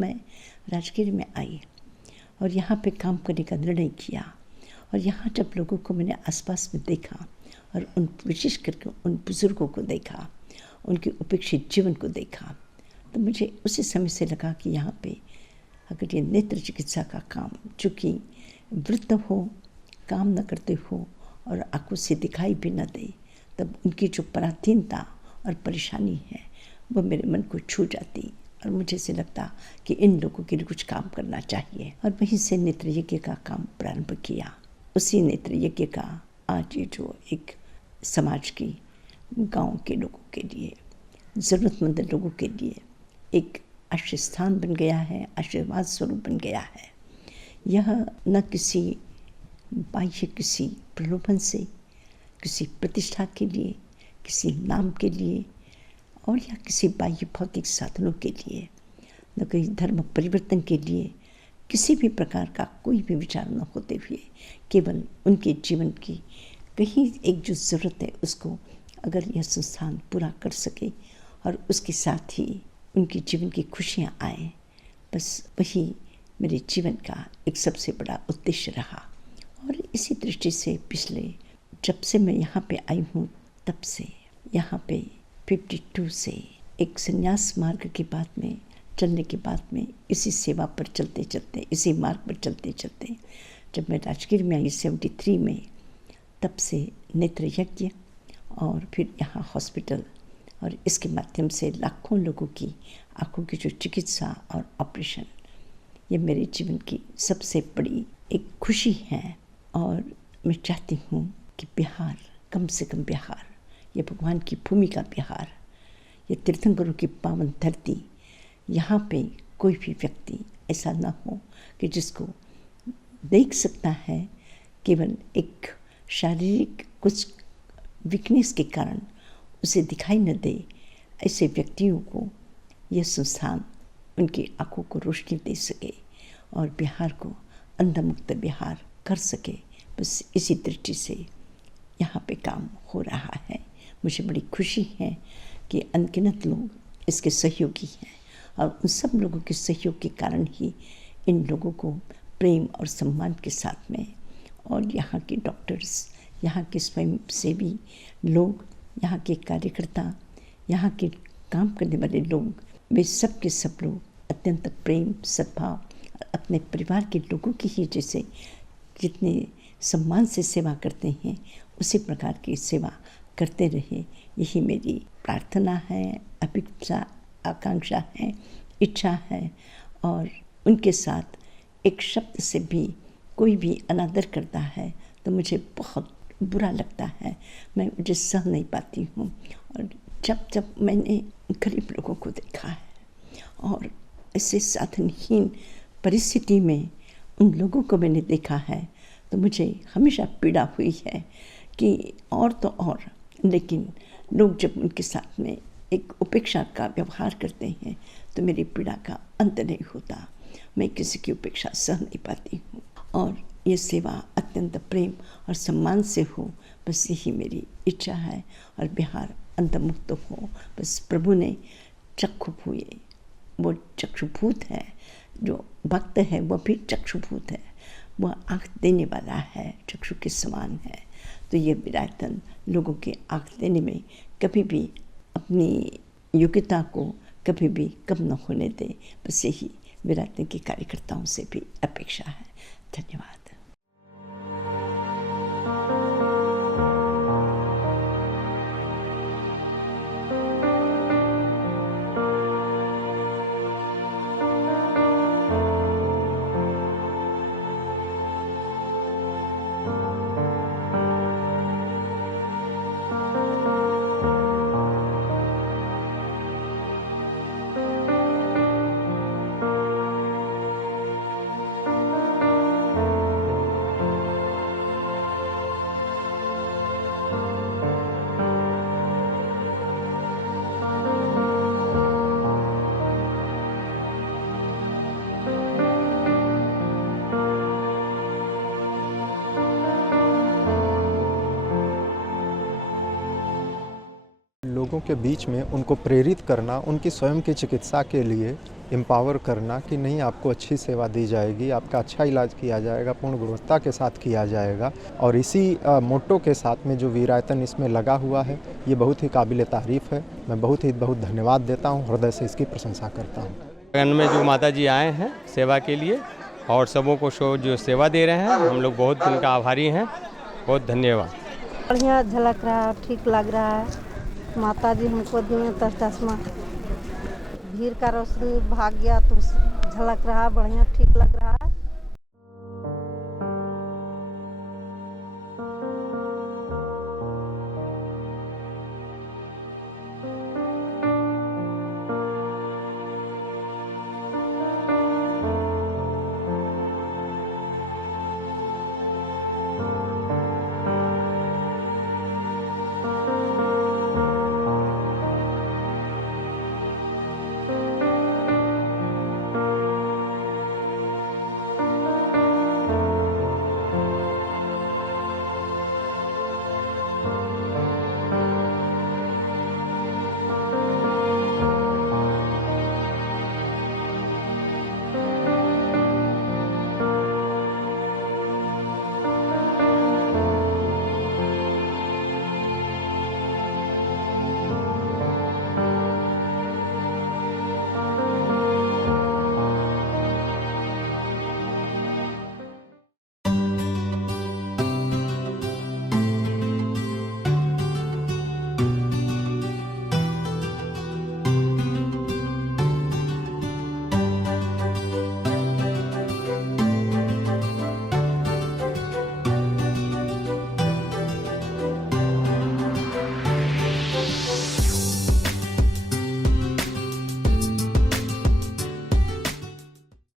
मैं राजगीर में आई और यहाँ पे काम करने का निर्णय किया, और यहाँ जब लोगों को मैंने आसपास में देखा और उन विशेष करके उन बुज़ुर्गों को देखा, उनके उपेक्षित जीवन को देखा, तो मुझे उसी समय से लगा कि यहाँ पे अगर ये नेत्र चिकित्सा का काम, चूँकि वृद्ध हो, काम न करते हो और आंखों से दिखाई भी न दे, तब उनकी जो पराधीनता और परेशानी है वो मेरे मन को छू जाती, और मुझे से लगता कि इन लोगों के लिए कुछ काम करना चाहिए। और वहीं से नेत्र यज्ञ का काम प्रारंभ किया। उसी नेत्र यज्ञ का आज ये जो एक समाज की, गांव के लोगों के लिए, ज़रूरतमंद लोगों के लिए एक आश्रय स्थान बन गया है, आशीर्वाद स्वरूप बन गया है। यह न किसी बाह्य किसी प्रलोभन से, किसी प्रतिष्ठा के लिए, किसी नाम के लिए और या किसी बाह्य भौतिक साधनों के लिए, न कहीं धर्म परिवर्तन के लिए, किसी भी प्रकार का कोई भी विचार न होते हुए, केवल उनके जीवन की कहीं एक जो ज़रूरत है उसको अगर यह संस्थान पूरा कर सके और उसके साथ ही उनके जीवन की खुशियाँ आए, बस वही मेरे जीवन का एक सबसे बड़ा उद्देश्य रहा। और इसी दृष्टि से पिछले जब से मैं यहाँ पे आई हूँ तब से यहाँ पे 52 से एक संन्यास मार्ग के बाद में चलने के बाद में इसी सेवा पर चलते चलते, इसी मार्ग पर चलते चलते जब मैं राजगीर में आई 73 में, तब से नेत्र यज्ञ और फिर यहाँ हॉस्पिटल और इसके माध्यम से लाखों लोगों की आँखों की जो चिकित्सा और ऑपरेशन, ये मेरे जीवन की सबसे बड़ी एक खुशी है। और मैं चाहती हूँ कि बिहार, कम से कम बिहार, ये भगवान की भूमि का बिहार, ये तीर्थंकरों की पावन धरती, यहाँ पे कोई भी व्यक्ति ऐसा ना हो कि जिसको देख सकता है केवल एक शारीरिक कुछ वीकनेस के कारण उसे दिखाई न दे, ऐसे व्यक्तियों को यह संस्थान उनकी आँखों को रोशनी दे सके और बिहार को अंधमुक्त बिहार कर सके। बस इसी दृष्टि से यहाँ पे काम हो रहा है। मुझे बड़ी खुशी है कि अनगिनत लोग इसके सहयोगी हैं और उन सब लोगों के सहयोग के कारण ही इन लोगों को प्रेम और सम्मान के साथ में, और यहाँ के डॉक्टर्स, यहाँ के स्वयंसेवी लोग, यहाँ के कार्यकर्ता, यहाँ के काम करने वाले लोग, वे सब के सब लोग अत्यंत प्रेम, सद्भाव, अपने परिवार के लोगों की ही जैसे जितने सम्मान से सेवा करते हैं उसी प्रकार की सेवा करते रहे, यही मेरी प्रार्थना है, अपेक्षा, आकांक्षा है, इच्छा है। और उनके साथ एक शब्द से भी कोई भी अनादर करता है तो मुझे बहुत बुरा लगता है, मैं मुझे सह नहीं पाती हूँ। और जब जब मैंने गरीब लोगों को देखा है और ऐसे साधनहीन परिस्थिति में उन लोगों को मैंने देखा है, तो मुझे हमेशा पीड़ा हुई है कि और तो और, लेकिन लोग जब उनके साथ में एक उपेक्षा का व्यवहार करते हैं तो मेरी पीड़ा का अंत नहीं होता। मैं किसी की उपेक्षा सह नहीं पाती हूँ और ये सेवा अत्यंत प्रेम और सम्मान से हो, बस यही मेरी इच्छा है। और बिहार अंतर्मुक्त हो, बस प्रभु ने चक्षु हुए, वो चक्षुभूत है, जो भक्त है वो भी चक्षुभूत है, वह आँख देने वाला है, चक्षु के समान है। तो ये विरायतन लोगों के आँख देने में कभी भी अपनी योग्यता को कभी भी कम न होने दे, बस यही विरायतन के कार्यकर्ताओं से भी अपेक्षा है। धन्यवाद। लोगों के बीच में उनको प्रेरित करना, उनकी स्वयं की चिकित्सा के लिए एम्पावर करना कि नहीं, आपको अच्छी सेवा दी जाएगी, आपका अच्छा इलाज किया जाएगा, पूर्ण गुणवत्ता के साथ किया जाएगा। और इसी मोटो के साथ में जो वीरायतन इसमें लगा हुआ है, ये बहुत ही काबिल तारीफ़ है। मैं बहुत धन्यवाद देता हूँ, हृदय से इसकी प्रशंसा करता हूँ। लगन में जो माता जी आए हैं सेवा के लिए और सबों को जो सेवा दे रहे हैं, हम लोग बहुत उनका आभारी हैं। बहुत धन्यवाद। बढ़िया झलक रहा है, ठीक लग रहा है। माता जी हमको दिए तो चश्मा, भीड़ का रोशनी भाग गया तो झलक रहा, बढ़िया ठीक लग रहा है।